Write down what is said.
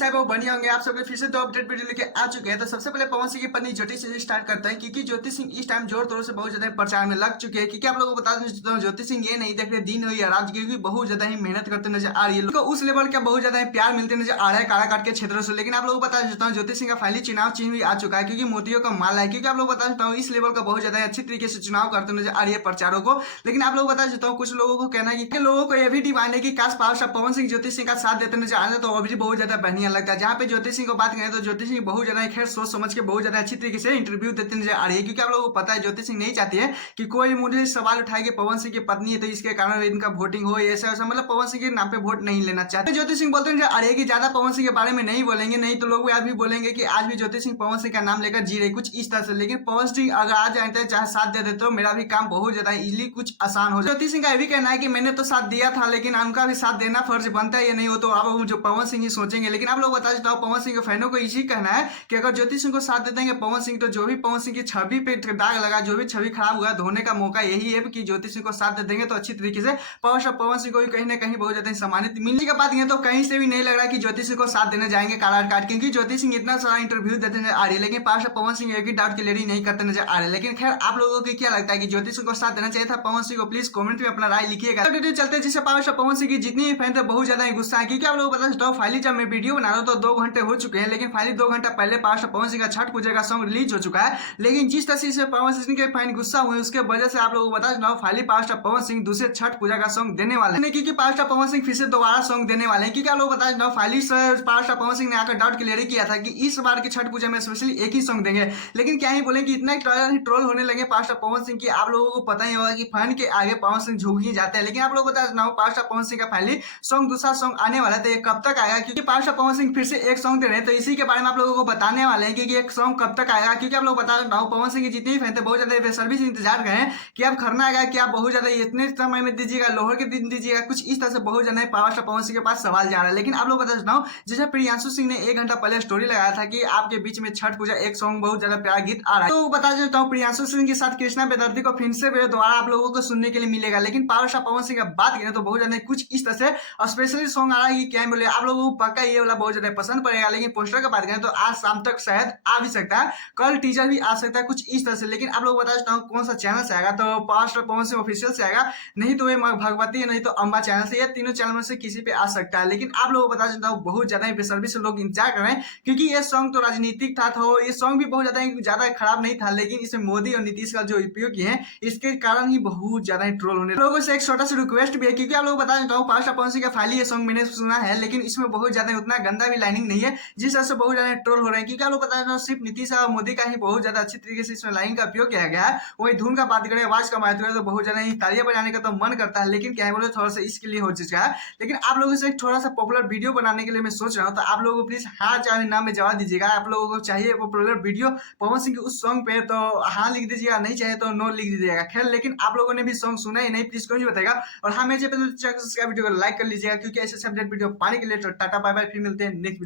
कैसे है वो बढ़िया होंगे। आप सबके फिर से दो अपडेट वीडियो लेके आ चुके हैं। तो सबसे पहले पवन सिंह की पत्नी ज्योति सिंह स्टार्ट करते हैं, क्योंकि ज्योति सिंह इस टाइम जोर तौर से बहुत ज्यादा प्रचार में लग चुके हैं। क्योंकि आप लोगों को बता दें ज्योति सिंह ये नहीं देख रहे दिन हो या रात, क्योंकि बहुत ज्यादा ही मेहनत करते नजर आ रही है। लोगों को उस लेवल का बहुत ज्यादा ही प्यार मिलते नजर आ रहा है काराकाट के क्षेत्रों से। लेकिन आप लोगों को बता देता हूँ ज्योति सिंह का फाइनली चुनाव चिन्ह भी आ चुका है, क्योंकि मोतियों का माला है। क्योंकि आप लोग बता देता हूँ इस लेवल का बहुत ज्यादा अच्छी तरीके से चुनाव करते नजर आ रही है प्रचारों को। लेकिन आप लोग बता देता हूँ कुछ लोगों को कहना है कि लोगों को यह भी डिमांड है कि काश पावर स्टार पवन सिंह ज्योति सिंह का साथ देते नजर आ रहे हैं, तो वो भी बहुत ज्यादा बढ़िया लगता है। जहाँ पे ज्योति सिंह को बात करें तो ज्योति सिंह बहुत ज्यादा खैर सोच समझ के बहुत ज्यादा अच्छी तरीके से इंटरव्यू देते नजर आ रही है। क्योंकि आप लोगों को पता है ज्योति सिंह नहीं चाहती है कि कोई मुझे सवाल उठाए कि पवन सिंह की पत्नी है तो इसके कारण इनका वोटिंग हो, ऐसा ऐसा मतलब पवन सिंह के नाम पे वोट नहीं लेना चाहते। ज्योति सिंह बोलते हैं अरे कि ज्यादा पवन सिंह के बारे में नहीं बोलेंगे, नहीं तो लोग आज भी बोलेंगे कि आज भी ज्योति सिंह पवन सिंह का नाम लेकर जी रहे कुछ इस तरह से। लेकिन पवन सिंह अगर आ जाते हैं चाहे साथ दे देते तो मेरा भी काम बहुत ज्यादा इजिली कुछ आसान हो जाए। ज्योति सिंह का यह भी कहना है कि मैंने तो साथ दिया था लेकिन उनका भी साथ देना फर्ज बनता है, ये नहीं हो तो अब जो पवन सिंह ही सोचेंगे। लेकिन आप लोग बता देता हूँ पवन सिंह के फैनों को इसी कहना है कि अगर ज्योति सिंह को साथ दे देंगे पवन सिंह, तो जो भी पवन सिंह की छवि पे दाग लगा, जो भी छवि खराब हुआ, धोने का मौका यही है कि ज्योति सिंह को साथ दे देंगे तो अच्छी तरीके से पवन सिंह को भी कहीं ना कहीं बहुत ज्यादा सम्मानित मिलने की बात है। तो कहीं से भी नहीं लग रहा कि ज्योति सिंह को साथ देने जाएंगे काराकाट, क्योंकि ज्योति सिंह इतना सारा इंटरव्यू देते नजर आ रही है। लेकिन पास पवन सिंह एक भी डाउट क्लियर नहीं करते नजर आ रहे हैं। लेकिन खैर आप लोगों को क्या लगता है कि ज्योति सिंह को साथ देना चाहिए था पवन सिंह को? प्लीज कमेंट में अपना राय लिखिएगा। तो चलते हैं जिससे पावर पवन सिंह की जितनी भी फैन थे बहुत ज्यादा गुस्सा है। क्योंकि आप लोगों को पता चलता फाइनली जब मैं वीडियो बना रहा हूं तो 2 घंटे हो चुके हैं, लेकिन फाइनली 2 घंटा पहले पावर पवन सिंह का छठ पूजा का सॉन्ग रिलीज हो चुका है। लेकिन जिस तरह से पवन सिंह के फैन गुस्सा हुए उसके वजह से आप लोगों को बता चलता फाइनली पावर पवन सिंह दूसरे छठ पूजा का सॉन्ग देने वाले हैं, क्योंकि पावर पवन सिंह फिर से दोबारा सॉन्ग देने वाले हैं। क्योंकि आप लोग बता चलता फाइनली पावर पवन सिंह ने आकर डाउट क्लियर किया था कि इस बार की छठ पूजा में स्पेशली एक ही सॉन्ग देंगे। लेकिन क्या ही बोले कि इतना ट्रोल होने लगे पावर पवन सिंह की। आप लोगों को पता ही होगा कि फैन के आगे पवन सिंह झुक ही जाते हैं। लेकिन आप लोग बता चलता पावर पवन सिंह का फाइनली सॉन्ग दूसरा सॉन्ग आने वाला है, तो ये कब तक आएगा? क्योंकि पावर पवन सिंह फिर से एक सॉन्ग दे रहे हैं, तो इसी के बारे में आप लोगों को बताने वाले हैं कि एक सॉन्ग कब तक आएगा। क्योंकि आप लोग बता रहा हूँ पवन सिंह के जितने भी फैन थे बहुत ज्यादा बेसब्री से इंतजार कर रहे हैं कि अब खरना आएगा, कि आप बहुत ज्यादा इतने समय में दीजिएगा, लोहर के दिन दीजिएगा, कुछ इस तरह से बहुत ज्यादा पावर पवन सिंह के पास सवाल जा रहा है। लेकिन आप लोग बता देता हूँ जैसे प्रियांशु सिंह ने 1 घंटा पहले स्टोरी लगाया था कि आपके बीच में छठ पूजा एक सॉन्ग बहुत ज्यादा प्यारा गीत आ रहा है, तो बता देता हूँ प्रियांशु सिंह के साथ कृष्णा बेदर्दी को फिर से दोबारा आप लोगों को सुनने के लिए मिलेगा। लेकिन पावर पवन सिंह का बात करें तो बहुत ज्यादा कुछ इस तरह से स्पेशली सॉन्ग आ रहा है कि क्या बोले आप लोगों को पक्का ये वाला बहुत ज्यादा पसंद पड़ेगा। लेकिन पोस्टर का बात करें तो आज शाम तक शायद आ भी सकता है, कल टीजर भी आ सकता है कुछ इस तरह से। लेकिन आप लोग बता देता हूँ कौन सा चैनल से आएगा, तो पावर पवन सिंह ऑफिशियल से आएगा, नहीं तो भगवती, नहीं तो अम्बा चैनल से, ये तीनों चैनल में से किसी पे आ सकता है। लेकिन आप लोगों को बता देता हूँ बहुत ज्यादा बेसब्री से लोग इंतजार कर रहे हैं, क्योंकि ये सॉन्ग तो राजनीतिक था, तो ये सॉन्ग भी बहुत ज्यादा खराब नहीं था। लेकिन इसमें मोदी और नीतीश का जो उपयोग किए हैं इसके कारण ही बहुत ज्यादा ट्रोल होने लोगों से एक छोटा सा रिक्वेस्ट भी है। क्योंकि आप लोग बता देता हूँ पावर पवन सिंह का फाइनली ये सॉन्ग मैंने सुना है, लेकिन इसमें बहुत ज्यादा उतना गंदा भी लाइनिंग नहीं है जिस तरह से बहुत ज्यादा ट्रोल हो रहे हैं। क्योंकि आप लोग बता देता हूँ सिर्फ नीतीश और मोदी का ही बहुत ज्यादा अच्छी तरीके से इसमें लाइन का उपयोग किया गया है। वही धुन का बात करें, आवाज का बात करें तो बहुत ज्यादा ही तालियां बजाने का तो मन करता है। लेकिन क्या है बोले थोड़ा सा इसके लिए हो चुका है। लेकिन आप लोगों से एक थोड़ा सा पॉपुलर वीडियो बनाने के लिए मैं सोच रहा हूँ, तो आप लोगों को प्लीज हाँ चाहे नाम में जवाब दीजिएगा। आप लोगों को चाहिए पॉपुलर वीडियो पवन सिंह के उस सॉन्ग पे, तो हाँ लिख दीजिएगा, नहीं चाहे तो नो लिख दीजिएगा। खैर लेकिन आप लोगों ने भी सॉन्ग सुना ही नहीं, प्लीज कोई बताएगा। और हाँ मेरे वीडियो को लाइक कर लीजिएगा, क्योंकि ऐसे अपडेट वीडियो पाने के लिए। तो टाटा बाय बाय, फिर मिलते हैं नेक्स्ट वीडियो।